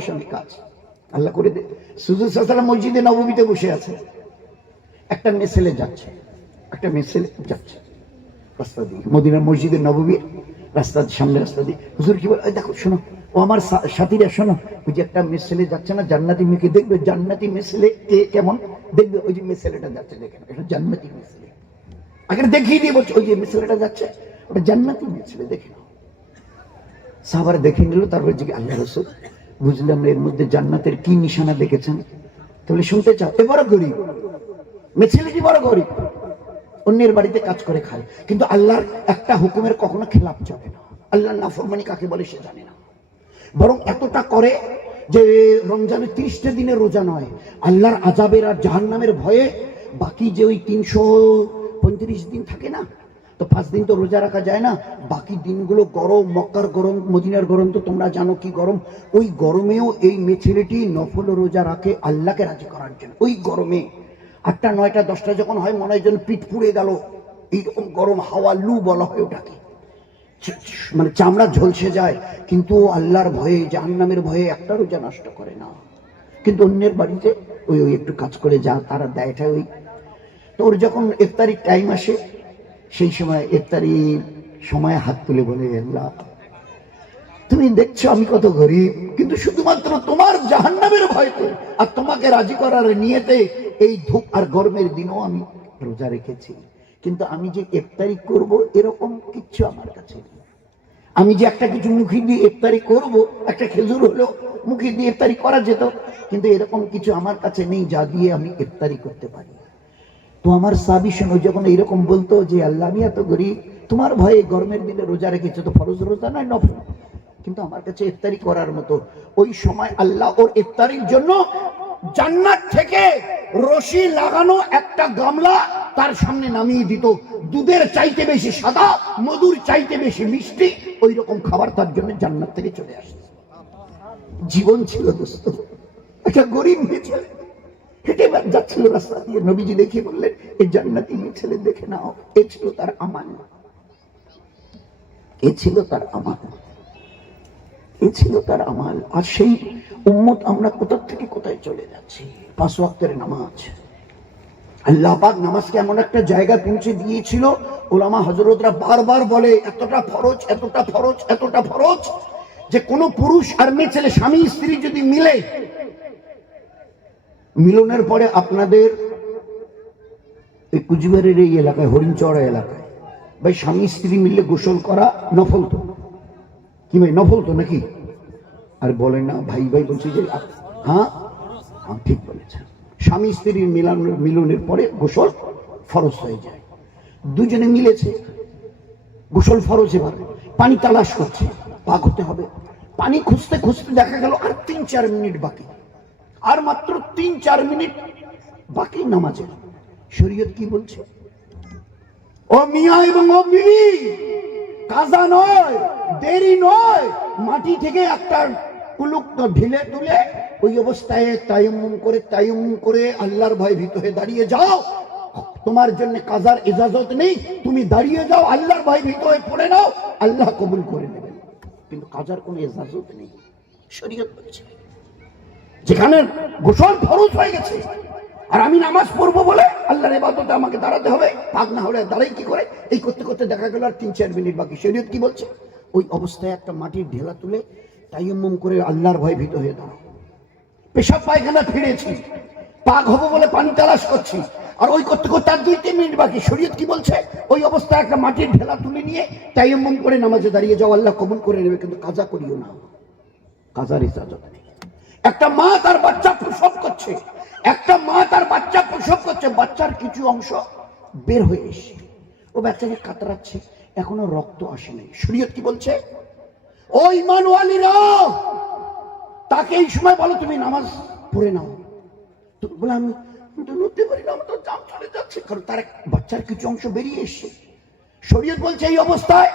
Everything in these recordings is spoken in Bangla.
সঙ্গে কাজ। আল্লাহ করে দে। সুজুদ মসজিদে নবমীতে বসে আছে। একটা মেসেলে যাচ্ছে। একটা মেসেলে যাচ্ছে। রাস্তা দিয়ে। মদিনার মসজিদের নবমীর রাস্তা সামনে রাস্তা দিয়ে। হুজুর কি বলে? দেখো, শোনো। ও আমার সাথীরা, শোনো। ওই যে একটা মেসেলে যাচ্ছে না, জান্নাতি মেয়েকে দেখবে? জান্নাতি মেসেলে কে, কেমন? দেখবে ওই যে মেসেলেটা যাচ্ছে দেখেন। এটা জান্নাতি মেসেলে আগে দেখিয়ে দিয়ে বলছে, ওই যে মেসেলেটা যাচ্ছে। ওটা জান্নাতি মেসেলে দেখে নাও। সাহাবার দেখে নিল, তারপর যে আল্লাহ রসুল বুঝলাম এর মধ্যে জান্নাতের কি নিশানা দেখেছেন? তাহলে শুনতে এ বড় গরিব। মেয়ে ছেলেটি বড় গরিব। অন্যের বাড়িতে কাজ করে খায়। কিন্তু আল্লাহর একটা হুকুমের কখনো খেলাপ চলে না। আল্লাহর নাফরমানি কাকে বলে সে জানে না। বরং এতটা করে যে রমজানের তিরিশটা দিনের রোজা নয়, আল্লাহর আজাবের আর জাহান্নামের ভয়ে বাকি যে ওই তিনশো পঁয়ত্রিশ দিন থাকে না তো পাঁচ দিন তো রোজা রাখা যায় না। বাকি দিনগুলো গরম, মক্কার গরম, মদিনার গরম তো তোমরা জানো কি গরম। ওই গরমেও এই মেয়ে ছেলেটি নফল রোজা রাখে আল্লাহকে রাজি করার জন্য। ওই গরমে আটটা, নয়টা, দশটা যখন হয়, মনে হয় যেন পিঠ পুড়ে গেল। এইরকম গরম হাওয়া লু বলা হয় ওটাকে। মানে চামড়া ঝলসে যায়, কিন্তু আল্লাহর ভয়ে, জাহান্নামের ভয়ে একটা রোজা নষ্ট করে না। কিন্তু অন্যের বাড়িতে ওই ওই একটু কাজ করে যা, তারা দেয়টা ওই। তো ওর যখন ইফতারির টাইম আসে সেই সময় ইফতারি সময় হাত তুলে বলে, আল্লাহ, তুমি দেখছ আমি কত গরিব, কিন্তু শুধুমাত্র তোমার জাহান্নামের ভয়তে আর তোমাকে রাজি করার নিয়েতে এই ধূপ আর গরমের দিনও আমি রোজা রেখেছি। কিন্তু আমি যে ইফতারি করব এরকম কিচ্ছু আমার কাছে নেই। আমি যে একটা কিছু মুখি দিয়ে ইফতারি করব, একটা খেজুর হলেও মুখি দিয়ে ইফতারি করা যেত, কিন্তু এরকম কিছু আমার কাছে নেই যা দিয়ে আমি ইফতারি করতে পারি। তো আমার সাবি শোনো যখন এইরকম বলতো যে, আল্লাহ, আমি এত গরিব, তোমার ভয়ে গরমের দিনে রোজা রেখেছো, তো ফরজ রোজা নয়, নফল? কিন্তু আমার কাছে ইফতারি করার মতো ওই সময় আল্লাহ ওর ইফতারির জন্য জান্নাত থেকে রশি লাগানো একটা গামলা তার সামনে নামিয়ে দিত। দুধের চাইতে বেশি সাদা, মধুর চাইতে বেশি মিষ্টি ওই রকম খাবার তার জন্য জান্নাত থেকে চলে আসছে জীবন ছিল দোস্ত। একটা গরিব মেয়ে হেঁটে যাচ্ছিল রাস্তা দিয়ে নবীজি দেখে বললেন জান্নাতি মেয়ে ছেলে, দেখে নাও, এ ছিল তার আমান। এ ছিল তার আমান। এ ছিল তার আমাল আর সেই উম্মত আমরা কোথা থেকে কোথায় চলে যাচ্ছি? পাঁচ ওয়াক্তের নামাজ। আল্লাহ পাক নামাজকে এমন একটা জায়গা পৌঁছে দিয়েছিল। ওলামা হজরতরা বারবার বলে, এতটা ফরজ এতটা ফরজ এতটা ফরজ যে কোনো পুরুষ আর মেয়ে ছেলে, স্বামী, স্ত্রী যদি মিলে মিলনের পরে আপনাদের এই কুচবিহারের এই এলাকায়, হরিণচড়া এলাকায়, ভাই, স্বামী, স্ত্রী মিললে গোসল করা নফল তো। কি ভাই, নফল তো নাকি? আর বলে না, ভাই ভাই বলছি যে হ্যাঁ হ্যাঁ ঠিক বলেছেন। স্বামী স্ত্রীর মিলানোর মিলনের পরে গোসল ফরজ হয়ে যায়। দুজনে মিলেছে, গোসল ফরজ এবার। পানি তালাশ করছে, পাক হতে হবে। পানি খুঁজতে খুঁজতে দেখা গেল আর তিন, চার মিনিট বাকি। আর মাত্র তিন, চার মিনিট বাকি নামাজের। শরীয়ত কি বলছে? ও মিয়া এবং ও বিবি, কাজা নয়, দেরি নয়, মাটি থেকে একটা কুলুক ঢিলে তুলে ওই অবস্থায় তায়ম্মুম করে তায়ম্মুম করে আল্লাহর ভয় ভীত হয়ে দাঁড়িয়ে যাও। তোমার জন্য কাজার ইজাজত নেই, তুমি দাঁড়িয়ে যাও, আল্লাহর ভয় ভীত হয়ে পড়ে নাও, আল্লাহ কবুল করে নেবেন কিন্তু কাজার কোনো ইজাজত নেই। শরীয়ত বলছে। যেখানে গোসল ফরজ হয়ে গেছে। আর আমি নামাজ পড়ব বলে আল্লাহর ইবাদতে আমাকে দাঁড়াতে হবে। পাক না হলে দাঁড়াই কি করে? এই করতে করতে দেখা গেল আর তিন চার মিনিট বাকি। শরীয়ত কি বলছে? ওই অবস্থায় একটা মাটির ঢেলা তুলে তাইম্মম করে আল্লাহর ভয় ভীত হয়ে দাঁড়াও। পেশাব পায়খানা ফিরেছি। পাক হব বলে পানি তালাশ করছি। আর ওই করতে করতে আর দুই তিন মিনিট বাকি। শরীয়ত কি বলছে? ওই অবস্থায় একটা মাটির ঢেলা তুলে নিয়ে তাইম্মম করে নামাজে দাঁড়িয়ে যাও। আল্লাহ কবুল করে নেবে, কিন্তু কাজা করিও না। কাজার ইজাজত নেই। একটা মা তার বাচ্চা প্রসব করছে। একটা মা তার বাচ্চা প্রসব করছে। বাচ্চার কিছু অংশ বের হয়ে এসে ও বাচ্চাকে কাতরাচ্ছে। এখনও রক্ত আসে নাই শরীয়ত কি বলছে? ওই মানুয়ালিরা তাকে এই সময় বলো তুমি নামাজ পড়ে নাও। তো বলে আমি নড়তে পারি না আমার তো জাম চলে যাচ্ছে। কারণ তার বাচ্চার কিছু অংশ বেরিয়ে এসছে। শরীয়ত বলছে এই অবস্থায়।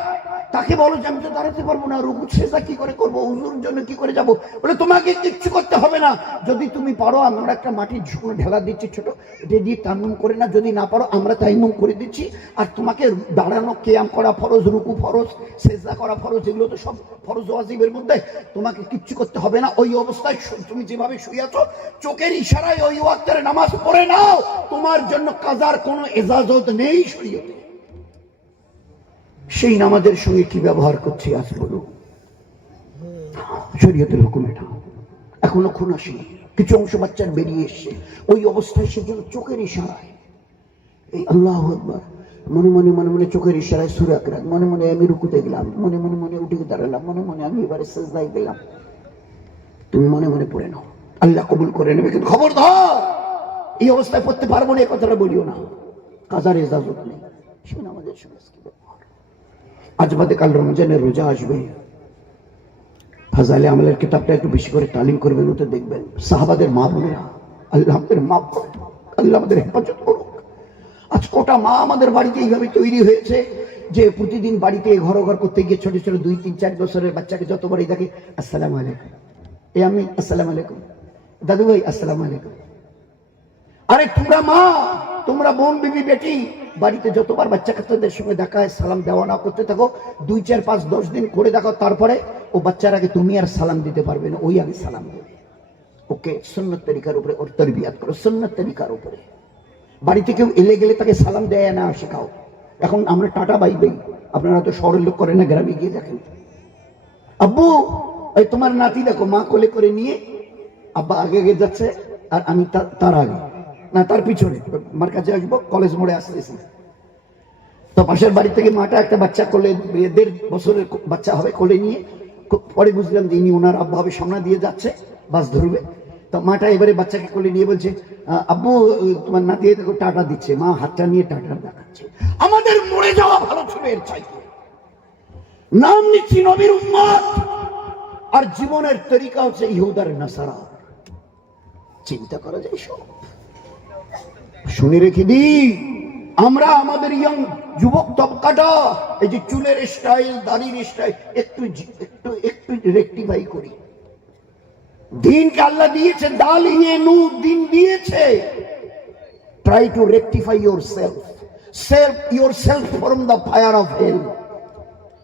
তাকে বলো যে আমি তো দাঁড়াতে পারব না, রুকু সেজদা কি করে করব হুজুর জন্য কি করে যাব? বলে, তোমাকে কিচ্ছু করতে হবে না। যদি তুমি পারো, আমরা একটা মাটির ঝুঁকো ঢেলা দিচ্ছি ছোট, এটা দিয়ে করে না যদি না পারো, আমরা তাইমুম করে দিচ্ছি। আর তোমাকে দাঁড়ানো কেয়াম করা ফরজ, রুকু ফরজ সেজা করা ফরজ, এগুলো তো সব ফরজ ওয়াজিবের মধ্যে। তোমাকে কিচ্ছু করতে হবে না। ওই অবস্থায় তুমি যেভাবে শুয়ে আছো, চোখের ইশারায় ওই ওয়াক্তের নামাজ পড়ে নাও। তোমার জন্য কাজার কোনো এজাজত নেই শরীয়তে। সেই নামাজের সঙ্গে কি ব্যবহার করছি আজ বলুন। শরীয়তের হুকুম এটা। এখনও খুন আসেনি। কিছু অংশ বাচ্চার বেরিয়ে এসছে। ওই অবস্থায় সে যেন চোখের ইশারায়। এই আল্লাহ আকবার। মনে মনে মনে মনে চোখের ইশারায় সুরাক রাখ মনে মনে আমি রুকুতে গেলাম। মনে মনে মনে উঠে দাঁড়ালাম। মনে মনে আমি এবারে সেজদায় গেলাম। তুমি মনে মনে পড়ে নাও। আল্লাহ কবুল করে নেবে। কিন্তু খবর ধর এই অবস্থায় পড়তে পারব না, এই কথাটা বলিও না। কাজার এজাজত নেই। সে আমাদের ব্যবহার আজ বাদে কাল রমজানের রোজা আসবে। ফাজালে আমলের কিতাবটা একটু বেশি করে তালিম করবেন, ওতে দেখবেন। সাহাবাদের মা বোনেরা, আল্লাহ আমাদের মা আল্লাহ আমাদের হেফাজত করুক। আজ কোটা মা আমাদের বাড়িতে এইভাবে তৈরি হয়েছে যে প্রতিদিন বাড়িতে ঘর ঘর করতে গিয়ে ছোট ছোট দুই, তিন, চার বছরের বাচ্চাকে যতবারই দেখে, আসসালাম আলাইকুম। এ আমি, আসসালাম আলাইকুম। দাদু ভাই আসসালাম আলাইকুম। আরে তোমরা মা তোমরা বোন, বিবি, বেটি, বাড়িতে যতবার বাচ্চা কাচ্চাদের সঙ্গে দেখা হয়, সালাম দেওয়া না করতে থাকো। দুই, চার, পাঁচ, দশ দিন করে দেখো, তারপরে ও বাচ্চার আগে তুমি আর সালাম দিতে পারবে না, ওই আগে সালাম দেবে। ওকে, সুন্নত তরিকার উপরে ওর তরবিয়াত করো, সুন্নত তরিকার উপরে। বাড়িতে কেউ এলে গেলে তাকে সালাম দেয় না, শেখাও। এখন আমরা টাটা, বাই দেই আপনারা তো শহরের লোক করেন না, গ্রামে গিয়ে দেখেন। আব্বু, এই তোমার নাতি দেখো, মা কোলে করে নিয়ে আব্বা আগে আগে যাচ্ছে, আর আমি তার আগে। না, তার পিছনে। আমার কাছে আসব কলেজ মোড়ে আসতেছি। তো পাশের বাড়ি থেকে মাটা একটা বাচ্চা কোলে দেড় বছরের বাচ্চা হবে কোলে নিয়ে পরে বুঝলাম যে ইনি ওনার আব্বা হবে, সামনা দিয়ে যাচ্ছে, বাস ধরবে। তো মাটা এবারে বাচ্চাকে কোলে নিয়ে বলছে আব্বু তোমার নাতি এই দেখো টাটা দিচ্ছে, মা হাতটা নিয়ে টাটা দেখাচ্ছে। আমাদের মরে যাওয়া ভালো ছিল এর চাইতে। নাম নিচ্ছি নবীর উম্মত। আর জীবনের তরিকা হচ্ছে ইহুদার নাসারা। চিন্তা করা যায় সব। শুনে রেখে দি আমরা আমাদের ইয়ং যুবক তবকাটা, এই যে চুলের স্টাইল দাড়ির স্টাইল একটু একটু একটু রেক্টিফাই করি। দিনকে আল্লাহ দিয়েছে দালিয়ে নু দিন দিয়েছে। Try to rectify yourself self yourself from the fire of hell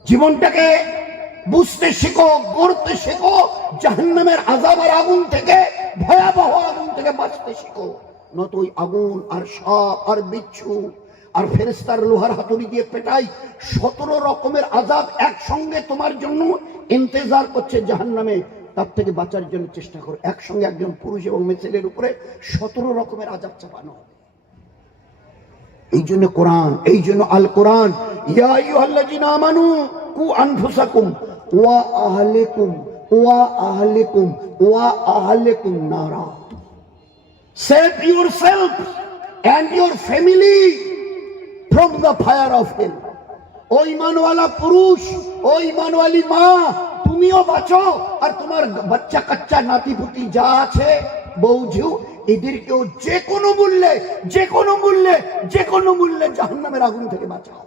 জীবনটাকে বুঝতে শেখো, গড়তে শেখো, জাহান্নামের আজাব আর আগুন থেকে, ভয়াবহ আগুন থেকে বাঁচতে শেখো। নত ওই আগুন আর সাপ আর বিচ্ছু আর ফেরেস্তার লোহার হাতুড়ি দিয়ে পেটাই সতেরো রকমের আজাব একসঙ্গে তোমার জন্য ইন্তজার করছে জাহান্নামে। তার থেকে বাঁচার জন্য চেষ্টা করো। একসঙ্গে একজন পুরুষ এবং মেছেলের উপরে সতেরো রকমের আজাব চাপানো এই জন্য কোরআন, এই জন্য আল কোরআন আমানু কু আনফুসাকুম, ওয়া আহলিকুম ওয়া আহলিকুম ওয়া আহলিকুম নারা। Save yourself and your family from the fire of hell ওই মানওয়ালা পুরুষ ওই মানওয়ালি মা, তুমিও বাঁচো আর তোমার বাচ্চা কাচ্চা, নাতিপুতি যা আছে বৌঝু এদেরকেও যে কোনো মূল্যে যে কোনো মূল্যে যে কোনো মূল্যে জাহান্নামের আগুন থেকে বাঁচাও।